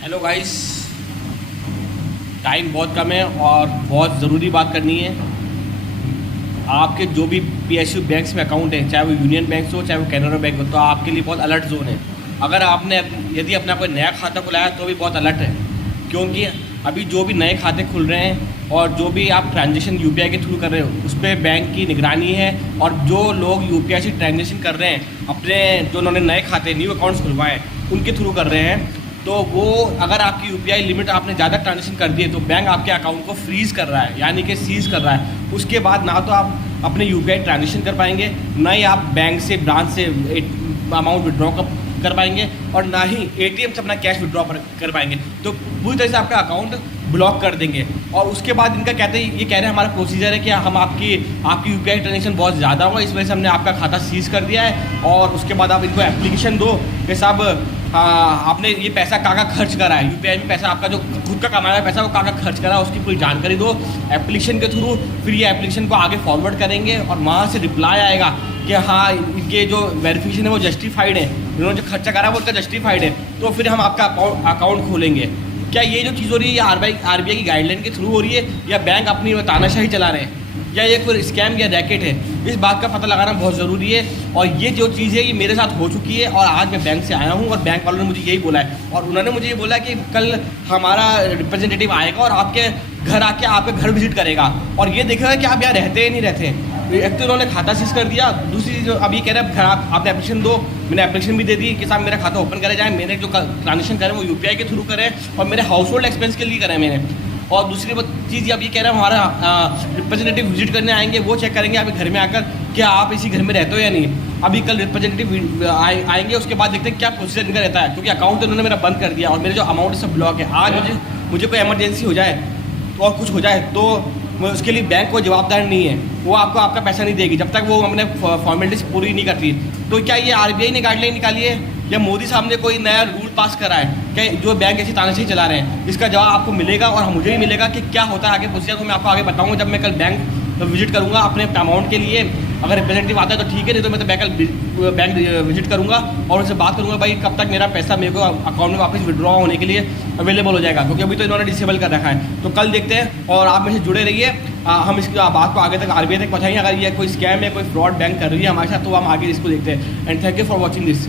Hello guys, time बहुत कम है और बहुत ज़रूरी बात करनी है। आपके जो भी पीएसयू बैंक्स में अकाउंट है, चाहे वो यूनियन बैंक हो चाहे वो कैनरा बैंक हो, तो आपके लिए बहुत अलर्ट जोन है। अगर आपने यदि अपना कोई नया खाता खुलाया तो भी बहुत अलर्ट है, क्योंकि अभी जो भी नए खाते खुल रहे हैं और जो भी आप ट्रांजेक्शन यूपीआई के थ्रू कर रहे हो उस पर बैंक की निगरानी है। और जो लोग यूपीआई से ट्रांजेक्शन कर रहे हैं, अपने जो उन्होंने नए खाते न्यू अकाउंट्स खुलवाए उनके थ्रू कर रहे हैं, तो वो अगर आपकी यूपीआई लिमिट आपने ज़्यादा ट्रांजेक्शन कर दी है तो बैंक आपके अकाउंट को फ्रीज़ कर रहा है, यानी कि सीज़ कर रहा है। उसके बाद ना तो आप अपने यूपीआई ट्रांजेक्शन कर पाएंगे, ना ही आप बैंक से ब्रांच से अमाउंट विड्रॉ कर पाएंगे, और ना ही एटीएम से अपना कैश विड्रॉ कर पाएंगे। तो पूरी तरह से आपका अकाउंट ब्लॉक कर देंगे। और उसके बाद इनका कहते हैं, ये कह रहे हैं हमारा प्रोसीजर है कि हम आपकी यूपीआई ट्रांजेक्शन बहुत ज़्यादा होगा, इस वजह से हमने आपका खाता सीज़ कर दिया है। और उसके बाद आप इनको एप्लीकेशन दो कि साहब आपने ये पैसा कहाँ खर्च करा है, यूपीआई में पैसा आपका जो खुद का कमाया है पैसा वो कहाँ खर्च करा है, उसकी पूरी जानकारी दो एप्लीकेशन के थ्रू। फिर ये एप्लीकेशन को आगे फॉरवर्ड करेंगे और वहाँ से रिप्लाई आएगा कि हाँ इनके जो वेरिफिकेशन है वो जस्टिफाइड है, इन्होंने जो खर्चा करा है वो उसका जस्टिफाइड है, तो फिर हम आपका अकाउंट खोलेंगे। क्या ये जो चीज़ हो रही है ये आरबीआई की गाइडलाइन के थ्रू हो रही है, या बैंक अपनी तानाशाही चला रहे हैं, या ये कोई स्कैम या रैकेट है? इस बात का पता लगाना बहुत ज़रूरी है। और ये जो चीज़ है ये मेरे साथ हो चुकी है, और आज मैं बैंक से आया हूँ और बैंक वालों ने मुझे यही बोला है, और उन्होंने मुझे ये बोला कि कल हमारा रिप्रेजेंटेटिव आएगा और आपके घर आके आपके घर विजिट करेगा और ये देखेगा कि आप यहाँ रहते हैं नहीं रहते। एक तो उन्होंने खाता सीज कर दिया, दूसरी चीज़ अभी कह रहे हैं खराब आपने एप्लीकेशन दो, मैंने एप्लीकेशन भी दे दी कि साहब मेरा खाता ओपन करे जाए, मैंने जो ट्रांजेक्शन करें वो यूपीआई के थ्रू करें और मेरे हाउस होल्ड एक्सपेंस के लिए करें मैंने। और दूसरी चीज़ अब ये कह रहे हैं हमारा रिप्रेजेंटेटिव विजिट करने आएंगे, वो चेक करेंगे आपके घर में आकर कि आप इसी घर में रहते हो या नहीं। अभी कल रिप्रेजेंटेटिव आएंगे, उसके बाद देखते हैं क्या प्रोसीजर इनका रहता है, क्योंकि अकाउंट उन्होंने मेरा बंद कर दिया और मेरे जो अमाउंट सब ब्लॉक है। आज मुझे कोई एमरजेंसी हो जाए तो और कुछ हो जाए तो उसके लिए बैंक को जवाबदार नहीं है, वो आपको आपका पैसा नहीं देगी जब तक वो हमने फॉर्मेलिटीज पूरी नहीं करती। तो क्या ये आरबीआई ने गाइडलाइन निकाली है या मोदी साहब ने कोई नया रूल पास करा है कि जो बैंक ऐसी तानाशाही चला रहे हैं? इसका जवाब आपको मिलेगा और मुझे भी मिलेगा कि क्या होता है आगे प्रोसीजर, तो मैं आपको आगे बताऊंगा जब मैं कल बैंक विजिट करूंगा अपने अमाउंट के लिए। अगर रिप्रेजेंटेटिव आता है तो ठीक है, नहीं तो मैं तो बैंक विजिट करूंगा और उनसे बात करूंगा भाई कब तक मेरा पैसा मेरे को अकाउंट में वापस विड्रॉ होने के लिए अवेलेबल हो जाएगा, क्योंकि अभी तो इन्होंने डिसेबल कर रखा है। तो कल देखते हैं और आप मेरे से जुड़े रहिए, हम इसकी बात को आगे तक आरबीआई तक पहुँचाएंगे। अगर ये कोई स्कैम है, कोई फ्रॉड बैंक कर रही है हमारे साथ, तो हम आगे इसको देखते हैं। And thank you for watching this.